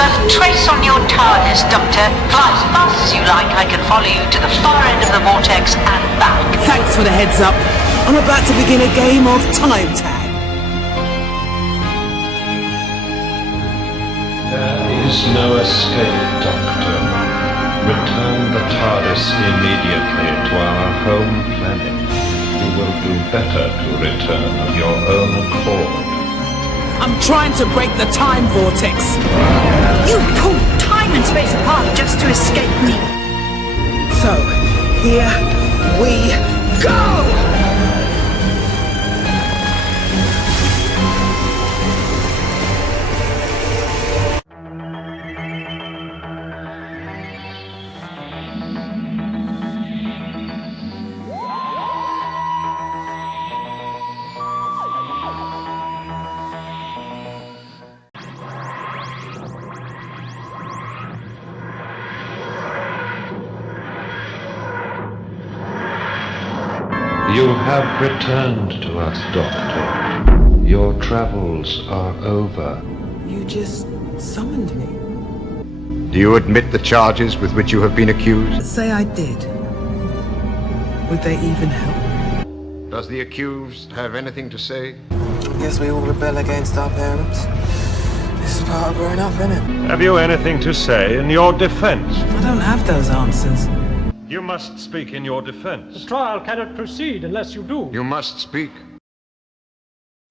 got a trace on your TARDIS, Doctor. Fly as fast as you like. I can follow you to the far end of the vortex and back. Thanks for the heads up. I'm about to begin a game of time tag. There is no escape, Doctor. Return the TARDIS immediately to our home planet. You will do better to return of your own accord. I'm trying to break the time vortex. You pulled time and space apart just to escape me. So, here we go! You have returned to us, Doctor. Your travels are over. You just summoned me. Do you admit the charges with which you have been accused? Say I did. Would they even help? Does the accused have anything to say? Guess we all rebel against our parents. This is part of growing up, isn't it? Have you anything to say in your defense? I don't have those answers. You must speak in your defense. The trial cannot proceed unless you do. You must speak.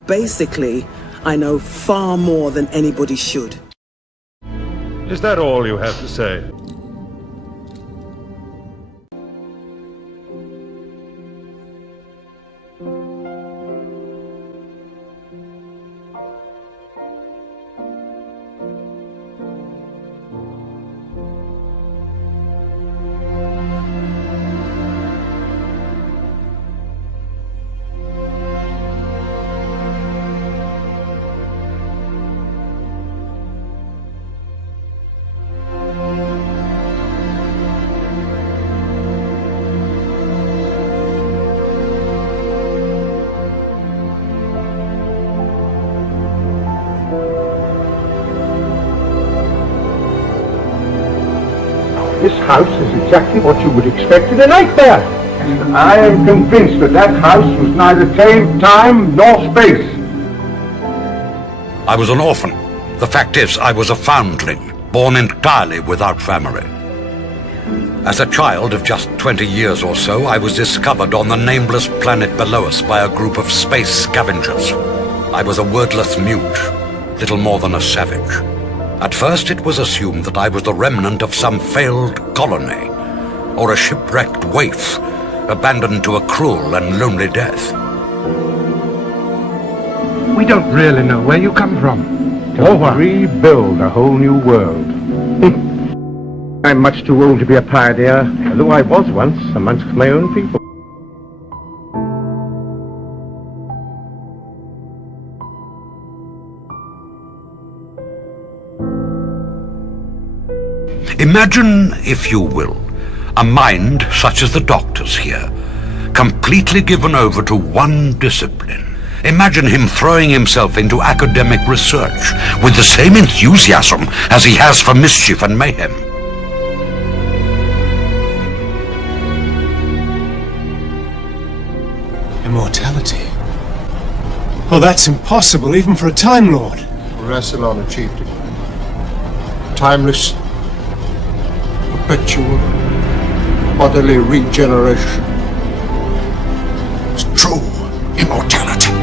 Basically, I know far more than anybody should. Is that all you have to say? This house is exactly what you would expect in a nightmare. I am convinced that that house was neither time nor space. I was an orphan. The fact is, I was a foundling, born entirely without family. As a child of just 20 years or so, I was discovered on the nameless planet below us by a group of space scavengers. I was a wordless mute, little more than a savage. At first it was assumed that I was the remnant of some failed colony, or a shipwrecked waif, abandoned to a cruel and lonely death. We don't really know where you come from. To rebuild a whole new world. I'm much too old to be a pioneer, although I was once amongst my own people. Imagine, if you will, a mind such as the Doctor's here, completely given over to one discipline. Imagine him throwing himself into academic research with the same enthusiasm as he has for mischief and mayhem. Immortality? Oh, that's impossible, even for a Time Lord. Rassilon achieved it. Timeless, perpetual, bodily regeneration. It's true immortality.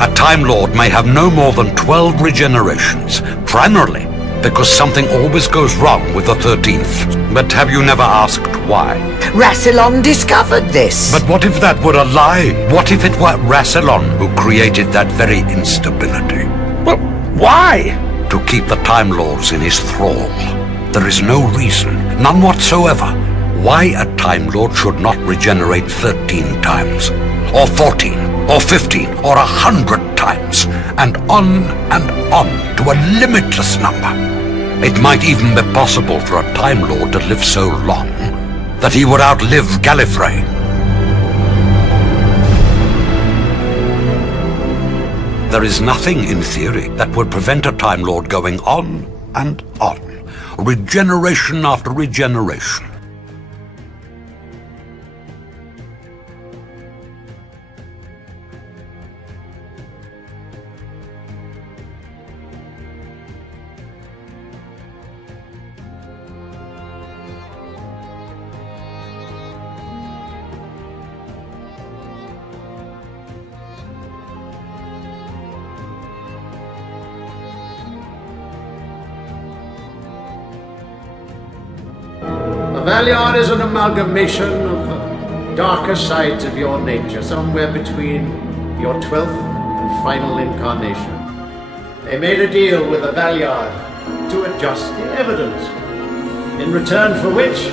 A Time Lord may have no more than 12 regenerations, primarily because something always goes wrong with the 13th. But have you never asked why? Rassilon discovered this. But what if that were a lie? What if it were Rassilon who created that very instability? Well, why? To keep the Time Lords in his thrall. There is no reason, none whatsoever, why a Time Lord should not regenerate 13 times, or 14, or 15, or 100 times, and on to a limitless number. It might even be possible for a Time Lord to live so long that he would outlive Gallifrey. There is nothing in theory that would prevent a Time Lord going on and on, regeneration after regeneration. Valeyard is an amalgamation of darker sides of your nature, somewhere between your 12th and final incarnation. They made a deal with the Valeyard to adjust the evidence, in return for which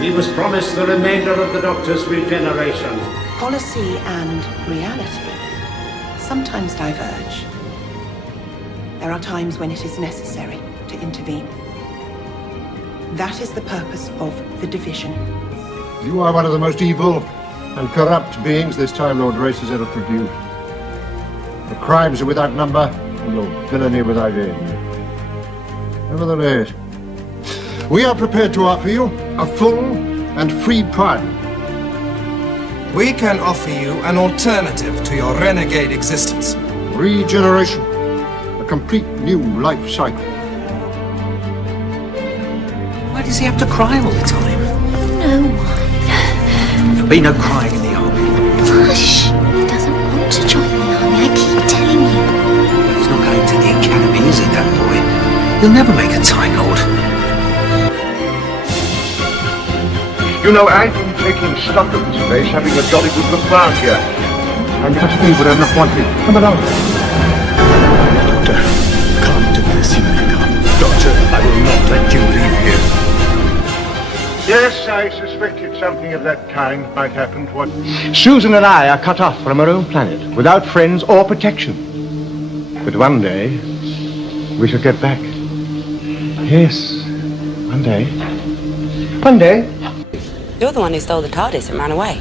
he was promised the remainder of the Doctor's regeneration. Policy and reality sometimes diverge. There are times when it is necessary to intervene. That is the purpose of the division. You are one of the most evil and corrupt beings this Time Lord race has ever produced. Your crimes are without number, and your villainy without end. Nevertheless, we are prepared to offer you a full and free pardon. We can offer you an alternative to your renegade existence. Regeneration, a complete new life cycle. Why does he have to cry all the time? No one. There'll be no crying in the army. Hush! He doesn't want to join the army, I keep telling you. He's not going to the academy, is he, that boy? He'll never make a Time Lord. You know, I've been taking stock of this place, having a jolly good look round here. And trust me, but I'm not wanted. Come along. Doctor, can't do this, you know you can't. Doctor, I will not let you leave here. Yes, I suspected something of that kind might happen to us. Susan and I are cut off from our own planet, without friends or protection. But one day, we shall get back. Yes, one day. One day. You're the one who stole the TARDIS and ran away.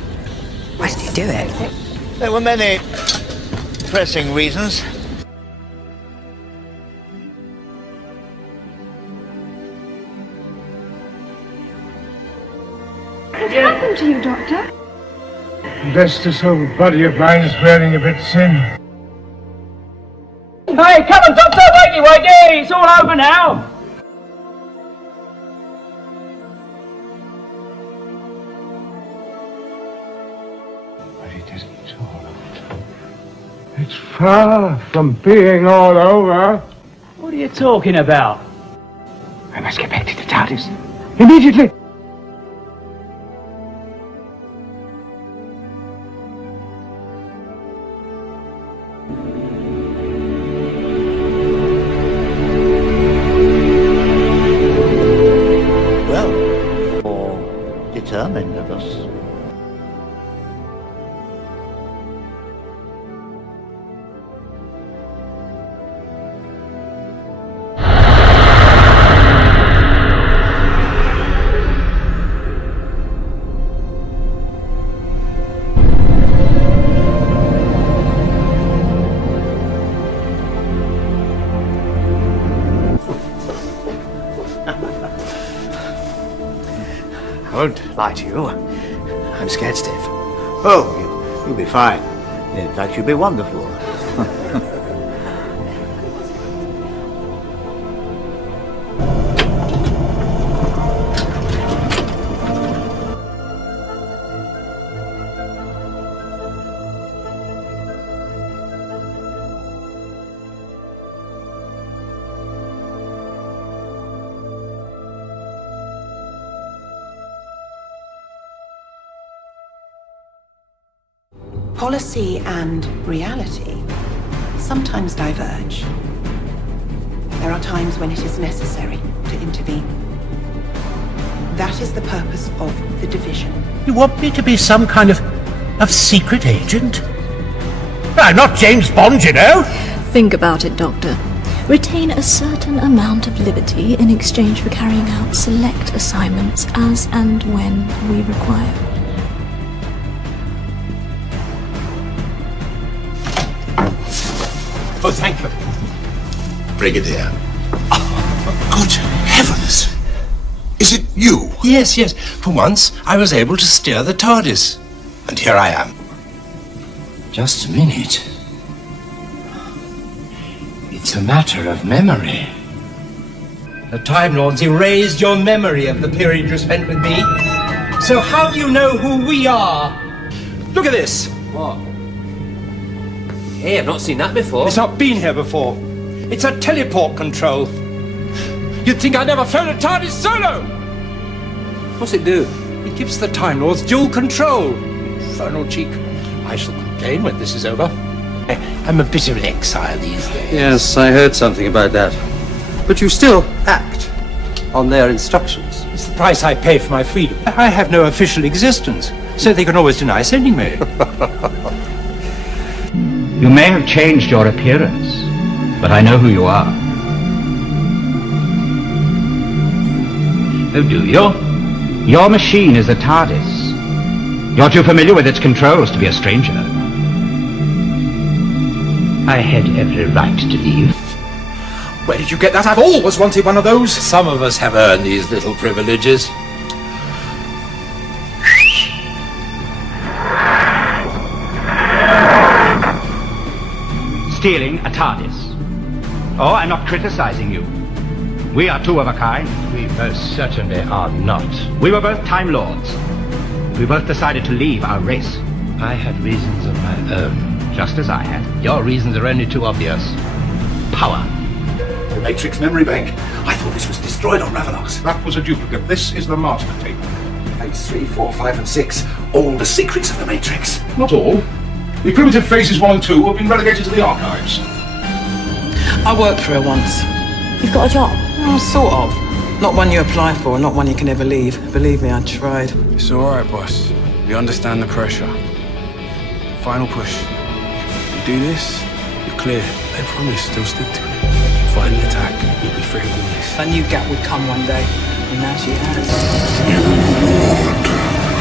Why did he do it? There were many pressing reasons. What happened to you, Doctor? Just this old body of mine is wearing a bit thin. Hey, come on, Doctor, wakey, wakey! It's all over now! But it isn't all over. It's far from being all over. What are you talking about? I must get back to the TARDIS. Immediately! Determined of us. I won't lie to you. I'm scared stiff. Oh, you'll be fine. In fact, you'll be wonderful. Policy and reality sometimes diverge. There are times when it is necessary to intervene. That is the purpose of the division. You want me to be some kind of secret agent? I'm not James Bond, you know! Think about it, Doctor. Retain a certain amount of liberty in exchange for carrying out select assignments as and when we require. Oh, thank you. Brigadier. Good heavens! Is it you? Yes, yes. For once, I was able to steer the TARDIS. And here I am. Just a minute. It's a matter of memory. The Time Lords erased your memory of the period you spent with me. So how do you know who we are? Look at this! What? Hey, I've not seen that before. It's not been here before. It's a teleport control. You'd think I never flown a TARDIS solo! What's it do? It gives the Time Lords dual control. Infernal cheek. I shall complain when this is over. I'm a bit of an exile these days. Yes, I heard something about that. But you still act on their instructions. It's the price I pay for my freedom. I have no official existence, so they can always deny sending me. You may have changed your appearance, but I know who you are. Oh, do you? Your machine is a TARDIS. You're too familiar with its controls to be a stranger. I had every right to leave. Where did you get that? I've always wanted one of those. Some of us have earned these little privileges. Stealing a TARDIS. Oh, I'm not criticizing you. We are two of a kind. We most certainly are not. We were both Time Lords. We both decided to leave our race. I had reasons of my own. Just as I had. Your reasons are only too obvious. Power. The Matrix memory bank. I thought this was destroyed on Ravenox. That was a duplicate. This is the master tape. Phase 3, 4, 5, and 6. All the secrets of the Matrix. Not all. The primitive phases 1 and 2 have been relegated to the archives. I worked for her once. You've got a job? Oh, sort of. Not one you apply for, not one you can ever leave. Believe me, I tried. It's all right, boss. We understand the pressure. Final push. You do this, you're clear. They promise they'll stick to it. Fight an attack, you'll be free of all this. I knew Gat would come one day, and now she has. You reward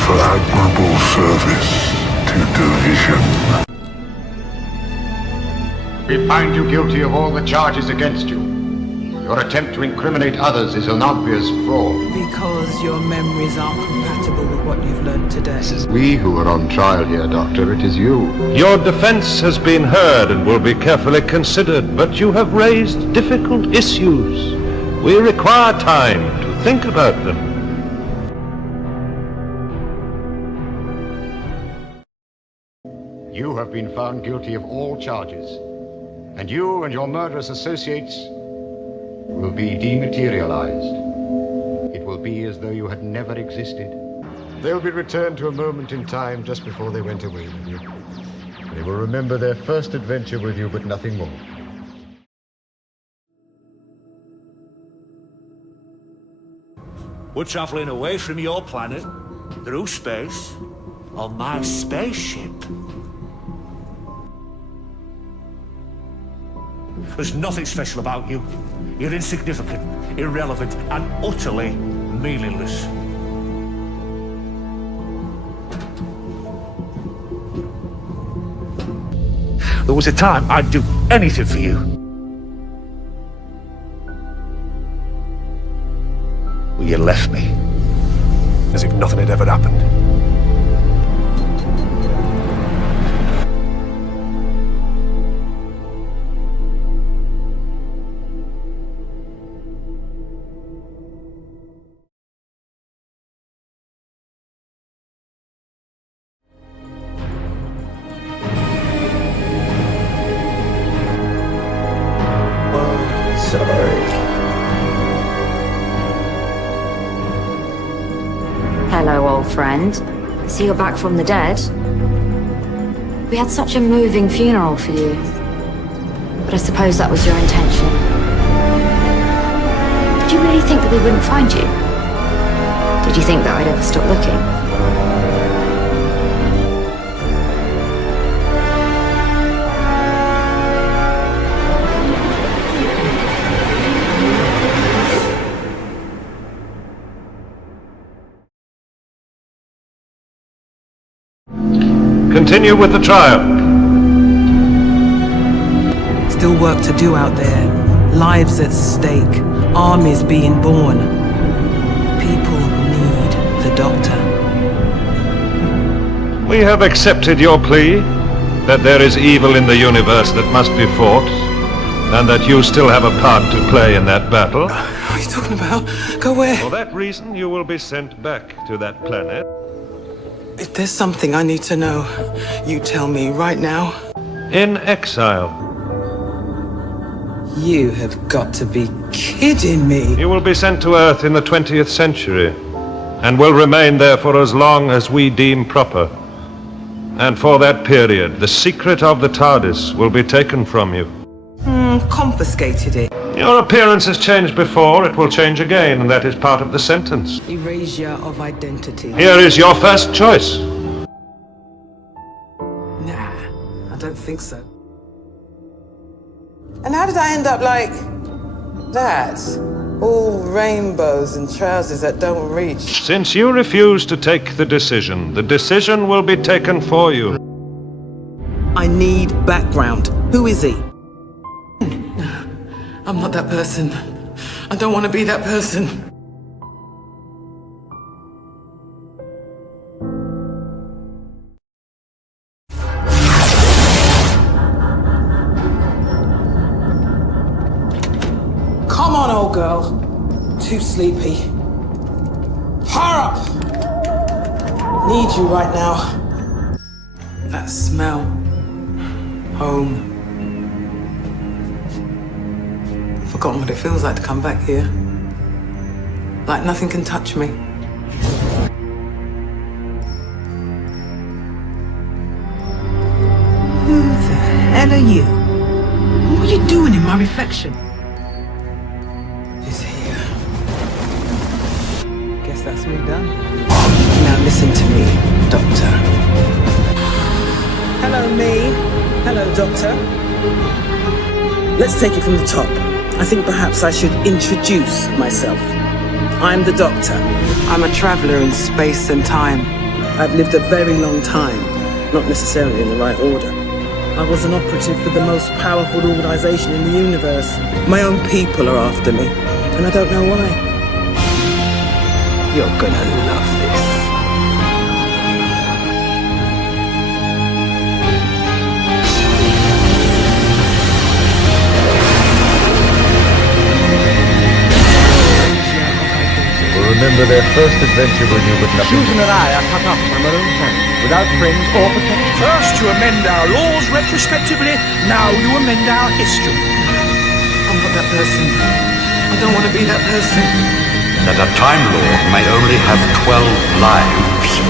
for admirable service to division. We find you guilty of all the charges against you. Your attempt to incriminate others is an obvious fraud. Because your memories aren't compatible with what you've learned today. We who are on trial here, Doctor, it is you. Your defense has been heard and will be carefully considered, but you have raised difficult issues. We require time to think about them. You have been found guilty of all charges, and you and your murderous associates will be dematerialized. It will be as though you had never existed. They'll be returned to a moment in time just before they went away with you. They will remember their first adventure with you, but nothing more. We're traveling away from your planet, through space, on my spaceship. There's nothing special about you. You're insignificant, irrelevant, and utterly meaningless. There was a time I'd do anything for you. Well, you left me. As if nothing had ever happened. Hello, old friend. So you're back from the dead? We had such a moving funeral for you. But I suppose that was your intention. Did you really think that we wouldn't find you? Did you think that I'd ever stop looking? Continue with the trial. still work to do out there. Lives at stake. Armies being born. People need the Doctor. We have accepted your plea that there is evil in the universe that must be fought, and that you still have a part to play in that battle. What are you talking about? Go where? For that reason, you will be sent back to that planet. If there's something I need to know, you tell me right now. In Exile. You have got to be kidding me. You will be sent to Earth in the 20th century, and will remain there for as long as we deem proper. And for that period, the secret of the TARDIS will be taken from you. Confiscated it. Your appearance has changed before, it will change again, and that is part of the sentence. Erasure of identity. Here is your first choice. Nah, I don't think so. And how did I end up like that? All rainbows and trousers that don't reach. Since you refuse to take the decision will be taken for you. I need background. Who is he? I'm not that person. I don't want to be that person. Come on, old girl. Too sleepy. Power up! Need you right now. That smell. Home. Forgotten what it feels like to come back here. Like nothing can touch me. Who the hell are you? What are you doing in my reflection? He's here. Guess that's me done. Now listen to me, Doctor. Hello, me. Hello, Doctor. Let's take it from the top. I think perhaps I should introduce myself. I'm the Doctor. I'm a traveller in space and time. I've lived a very long time, not necessarily in the right order. I was an operative for the most powerful organisation in the universe. My own people are after me, and I don't know why. You're gonna love this. Remember their first adventure when you were nothing. Susan and I are cut off from our own planet, without friends or protection. First you amend our laws retrospectively, now you amend our history. I'm not that person. I don't want to be that person. That a Time Lord may only have 12 lives.